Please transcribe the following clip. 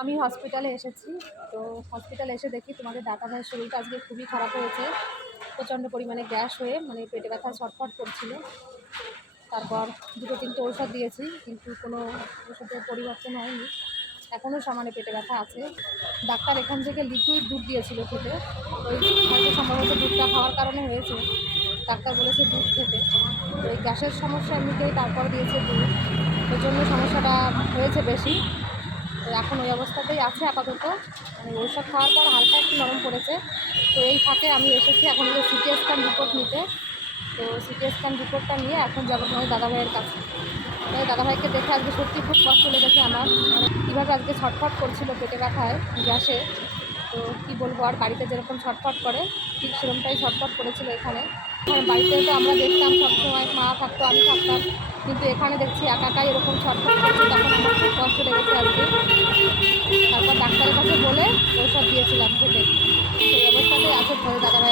আমি হসপিটালে এসেছি। তো হসপিটালে এসে দেখি তোমাদের দাদা ভাইয়ের শরীরটা আজকে খুবই খারাপ হয়েছে। প্রচণ্ড পরিমাণে গ্যাস হয়ে মানে পেটে ব্যথা ছটফট করছিল। তারপর 2-3টে ঔষধ দিয়েছি, কিন্তু কোনো ওষুধের পরিবর্তন হয়নি। এখনও সামান্য পেটে ব্যথা আছে। ডাক্তার এখান থেকে লিকুইড দুধ দিয়েছিল খেতে। ওই হয়তো সম্ভবত দুধটা খাওয়ার কারণে হয়েছে। ডাক্তার বলেছে দুধ খেতে। তো এই গ্যাসের সমস্যা এমনিতেই, তারপর দিয়েছে দুধ। ওই জন্য সমস্যাটা হয়েছে বেশি। তো এখন ওই অবস্থাতেই আছে আপাতত। মানে ঔষধ খাওয়ার পর হালকা একটু নরম পড়েছে। তো এই ফাঁকে আমি এসেছি এখন যে সিটি স্ক্যান রিপোর্ট নিতে। তো সিটি স্ক্যান রিপোর্টটা নিয়ে এখন যাবো তোমার দাদাভাইয়ের কাছে। দাদাভাইকে দেখে আজকে সত্যি খুব কষ্ট লেগেছে আমার। মানে কীভাবে আজকে ছটফট করছিল পেটে ব্যথায়, গ্যাসে। তো কী বলবো, আর বাড়িতে যেরকম ছটফট করে ঠিক সেরকমটাই ছটফট করেছিল এখানে। বাড়িতে তো আমরা দেখতাম সবসময়, মা থাকতো, আমি থাকতাম, কিন্তু এখানে দেখছি একাই এরকম ছটফট করছে। তখন আমার খুব কষ্ট লেগেছে আজকে। তারপর ডাক্তারের কাছে বলে ঔষধ দিয়েছিলাম খেতে। সেই অবস্থাতেই আছে তোমাদের দাদাভাই।